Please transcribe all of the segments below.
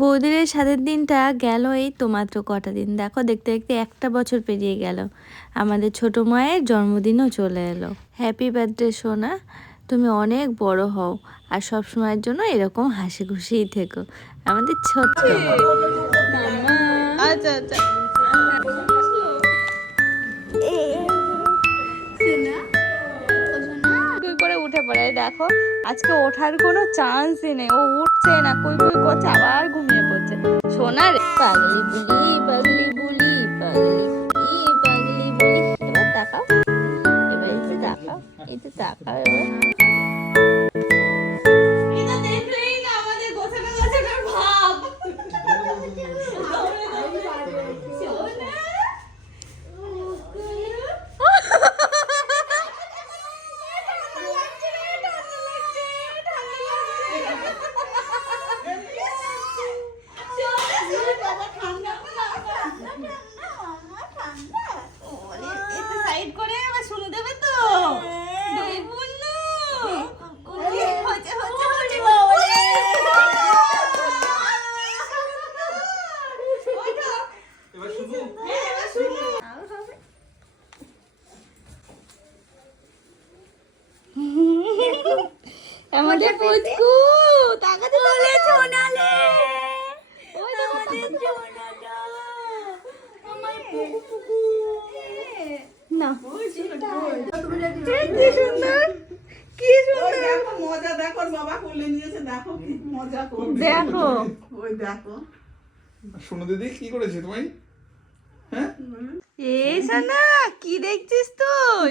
বৌদির এই সাতের দিনটা গেল এই তো মাত্র কটা দিন। দেখো দেখতে দেখতে একটা বছর পেরিয়ে গেল। আমাদের ছোট মায়ের জন্মদিনও চলে এলো। হ্যাপি বার্থডে সোনা। তুমি অনেক বড় হও আর সব সময়ের জন্য এরকম হাসি খুশিই থেকো। আমাদের ছোট্ট মা। আচ্ছা আচ্ছা। করে উঠে পড়ে দেখো। আজকে ওঠার কোনো চান্সই নেই। ও উঠছে না, কই কই করছে, আবার ঘুমিয়ে পড়ছে। সোনা রে। পাগলি বুলি পাগলি বুলি পাগলি বুলি পাগলি বুলি। এবার তাকাও। এবার একটু তাকাও একটু তাকাও এবার। পুচকু তাকাতে বলে সোনালে ওই সোনাটা আমার পুকু পুকু না। কি সুন্দর। কি সুন্দর। দেখো মজা দেখো বাবা কোলে নিয়েছে। দেখো কি মজা করবে। দেখো। ওই দেখো। শোনো দিদি কি করেছে তোমায়? হ্যাঁ? এই সোনা কি দেখছিস তুই?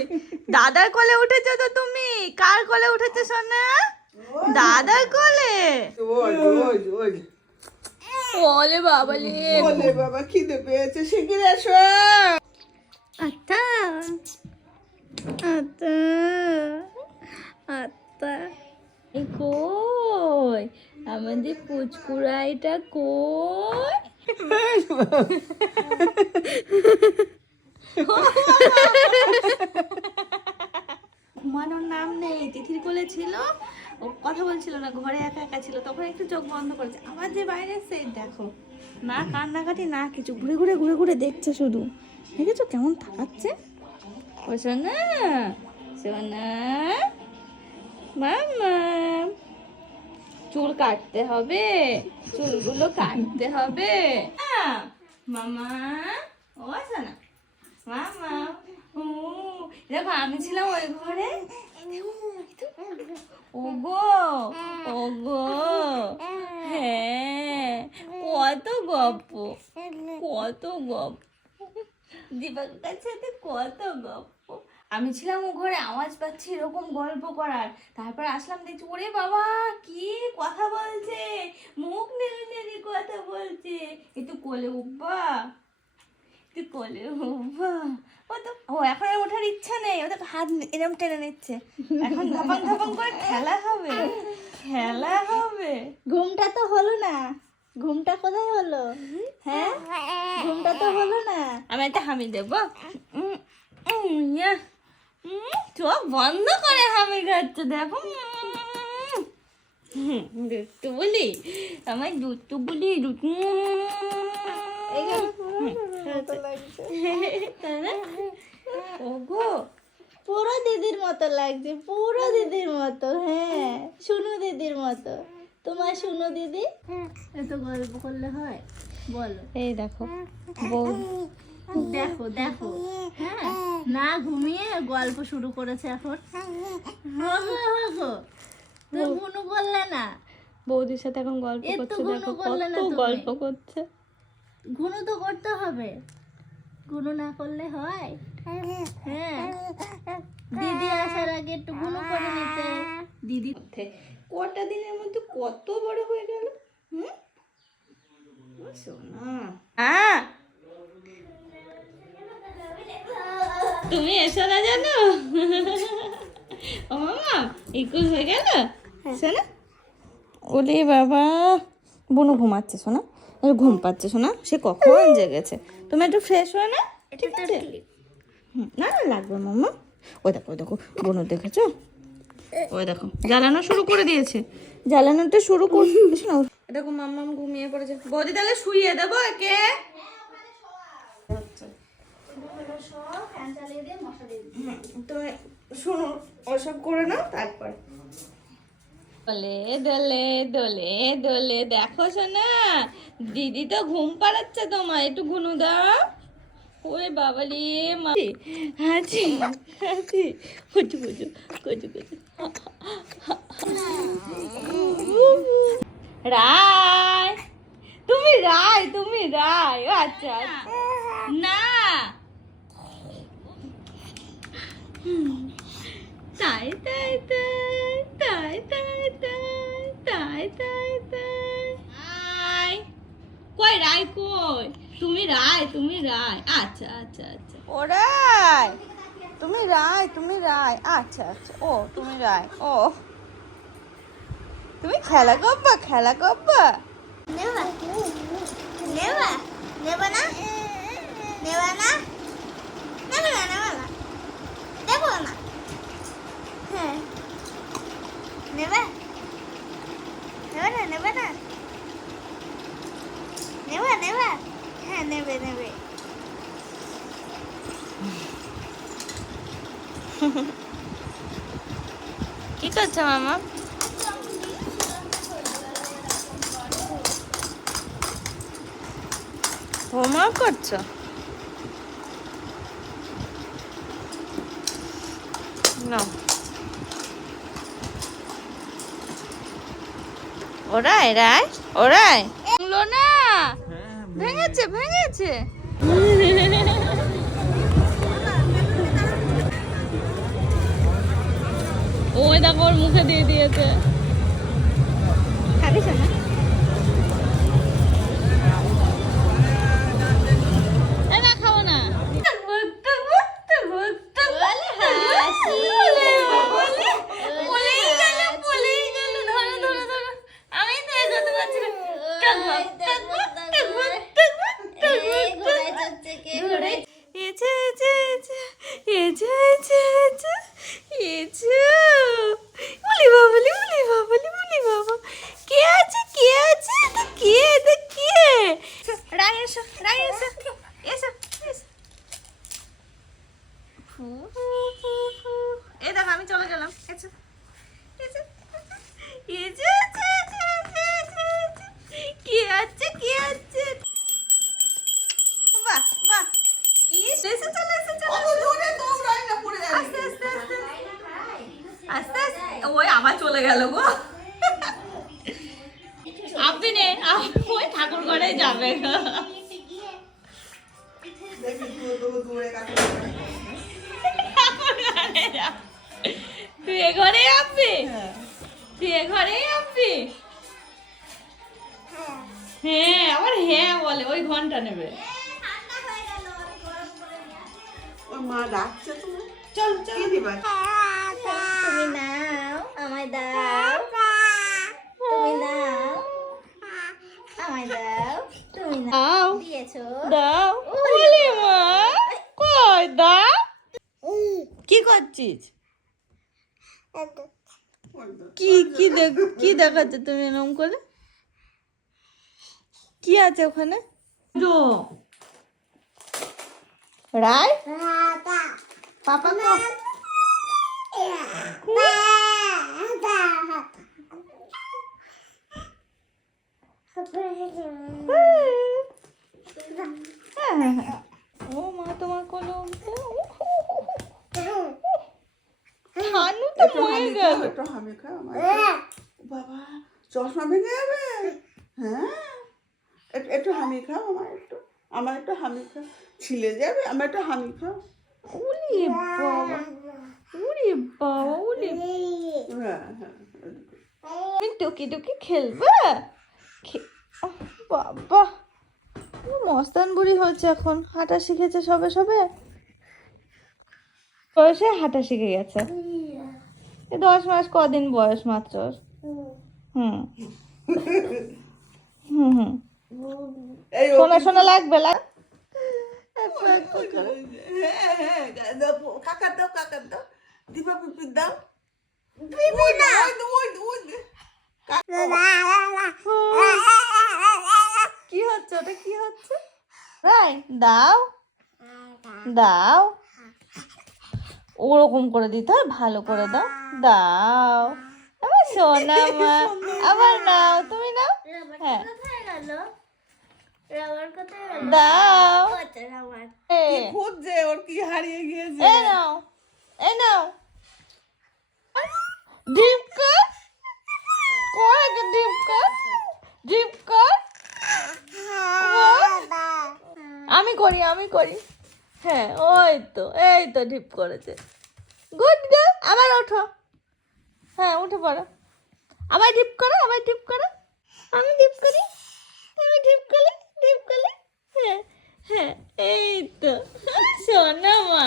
দাদার কোলে উঠেছো তো তুমি? কার কোলে উঠেছো সোনা? দাদার কোলে? ওই ওই ওই। ওলে বলে বাবা খিদে পেয়েছে শিগগির এসো। আত্তা আত্তা আত্তা এই কই? আমাদের পুচকুড়াইটা কই? ঘুমানোর নাম নেই তিথির কোলে ছিল। ও কথা বলছিল না, ঘরে একা একা ছিল, তখন একটু চোখ বন্ধ করেছে। আবার যে বাইরে এসে দেখো, না কান্নাকাটি, না কিছু, ঘুরে ঘুরে ঘুরে ঘুরে দেখছে শুধু। দেখেছ কেমন থাকাচ্ছে? ও সোনা সোনা, মামা, চুল কাটতে হবে, চুলগুলো কাটতে হবে। মামা, ও সোনা, মামা, ও, দেখো, আমি ছিলাম ওই ঘরে ওগো ওগো হ্যাঁ কত গপ্প কত গপ্প। দীপকের সাথে কত গপ্প। আমি ছিলাম ও ঘরে, আওয়াজ পাচ্ছি এরকম গল্প করার। তারপর আসলাম দেখছি, ওরে বাবা, কি কথা বলছে? মুখ নেড়ে নেড়ে কথা বলছে। একটু কোলে উব্বা একটু কোলে ও তো ও এখন আর ওঠার ইচ্ছা নেই। ও তো হাত এরম টেনে নিচ্ছে। এখন ধাপাং ধাপাং করে খেলা হবে। খেলা হবে। ঘুমটা তো হলো না। ঘুমটা কোথায় হলো? হ্যাঁ? ঘুমটা তো হলো না। আমি একটা হামি দেবো। ইয়া। চোখ বন্ধ করে হামি খাচ্ছে দেখো। দুষ্টু বলি আমার দুষ্টু বলি দুষ্টু তাই না? ওগো। পুরো দিদির মতো লাগছে পুরো দিদির মতো হ্যাঁ শুনু দিদির মতো। তোমার শুনু দিদি? এত গল্প করলে হয়? বলো। এই দেখো বউ। দেখো দেখো। হ্যাঁ না ঘুমিয়ে গল্প শুরু করেছে এখন। হগো হগো। তো গুনু করলে না। বৌদির সাথে এখন গল্প করছে দেখো কত গল্প করছে। গুনু তো করতে হবে। গুনু না করলে হয়? হ্যাঁ। দিদি আসার আগে একটু গুনু করে নিতে। দিদি কটা দিনের মধ্যে কত বড় হয়ে গেল? হুম? ও সোনা। হ্যাঁ। তুমি এসো না জানো? ও মামা ইকুল হয়ে গেল? শোনা ওলে বাবা বনু ঘুমাচ্ছে শোনা ওর ঘুম পাচ্ছে শোনা সে কখন জেগেছে? তুমি একটু ফ্রেশ হয়ে না ঠিক আছে? না না লাগবে মাম্মা ওই দেখো ওই দেখো বনু দেখেছ? ওই দেখো জ্বালানো শুরু করে দিয়েছে। জ্বালানোটা শুরু করছে না দেখো মাম্মাম ঘুমিয়ে পড়েছে। বৌদি তাহলে শুইয়ে দেবো একে। তুমি শোনো ওসব করে নাও তারপর। দোলে দোলে দোলে দোলে। দেখো শোনা দিদি তো ঘুম পাড়াচ্ছে তোমায়, একটু ঘুনু দাও। বাবা রে, মা। হাঁচি হাঁচি। কুচু কুচু কুচু কুচু। রায়, তুমি রায় তুমি রায়। আচ্ছা আচ্ছা। না। তাই তাই তাই। কই? রায় কই? তুমি রায় তুমি রায়। আচ্ছা আচ্ছা আচ্ছা। ও রায় তুমি রায় তুমি রায়। আচ্ছা আচ্ছা। ও তুমি রায়। ও। তুমি খেলা করবা খেলা করবা? নেবা নেবা নেবা না? নেবা না? নেবা না নেবা না। দেবো না। হ্যাঁ। নেবা নেবা না নেবা না নেবা নেবা হ্যাঁ নেবে নেবে করছ মামা। হোমওয়ার্ক করছ? না ওরাই রায় ওরাই। না। ভেঙেছে ভেঙেছে। ওই দেখো ওর মুখে দিয়ে দিয়েছে। খাবি না খাব? ফু এ দেখো আমি চলে গেলাম। কি আছে কি আছে? বাহ বাহ কি ওই আবার চলে গেল গো। আপনি নে ওই ঠাকুর ঘরে যাবে দেখি দূরে কাছে। তুই এ ঘরে আসবি তুই এ ঘরেই আসবি হ্যাঁ আবার হ্যাঁ বলে ওই ঘণ্টা নেবে। মা ডাকছে তুমি চল চল। দিবা? তুমি নাও আমায় দাও। তুমি নাও আমায় দাও। তুমি নাও। দাও। দিয়েছ। দাও। ওলে মা কই দাও? করছিস কি কি দেখ কি দেখাচ্ছে তুমি এরকম করে? কি আছে ওখানে? রায়? পাপা মা তোমার কোলে উঠবে একটু হামি গেল। খাও একটু হামি খাও আমার বাবা চশমা ভেঙে যাবে হ্যাঁ। একটু হামি খাও আমার একটু। আমার একটু হামি খাও। ছিলে যাবে? আমার একটু হামি খাও। উলি বাবা উলি বাবা উলি। হ্যাঁ হ্যাঁ তুমি টুকি টুকি খেলবে? খে- বাবা। মস্তান বুড়ি হচ্ছে এখন। হাঁটা শিখেছে সবে সবে? বয়সে হাঁটা শিখে গেছে। দশ মাস কদিন বয়স মাত্র? হুম। হুম হুম। সোনা শোনা লাগবে লাগ দাও দাও দাও। কি হচ্ছে? ওটা কি হচ্ছে? দাও। দাও। ওরকম করে দিতে হয় ভালো করে দাও। দাও। আমার সোনা মা আবার নাও তুমি নাও। হ্যাঁ। দাও। এ, খুঁজছে? ওর কি হারিয়ে গিয়েছে? এই নাও এই নাও। ডিপ কর কর আমি করি আমি করি। হ্যাঁ ওই তো, এই তো ডিপ করেছে। গুড গার্ল আবার ওঠো। হ্যাঁ উঠে পড়ো। আবার ডিপ করো, আবার ডিপ করো। আমি ডিপ করি, আমি ডিপ করি ডিপ করি হ্যাঁ হ্যাঁ এই তো। সোনা মা।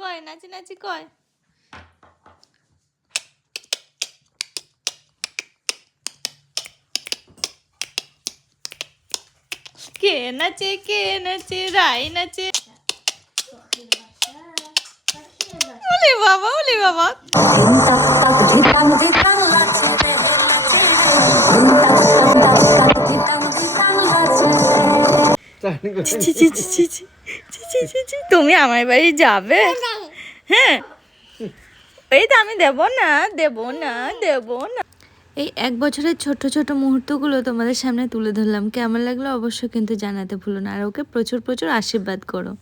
কয়, নাচি নাচি কয়? কে নাচে কে নাচে, রাই নাচে? ওলে বাবা ওলে বাবা। তুমি আমার বাড়ি যাবে? হ্যাঁ। এই তো আমি দেব না দেব না দেব না। এই এক বছরের ছোট ছোট মুহূর্তগুলো তোমাদের সামনে তুলে ধরলাম। কেমন লাগল অবশ্যই কিন্তু জানাতে ভুলো না। আর ওকে প্রচুর প্রচুর আশীর্বাদ করো।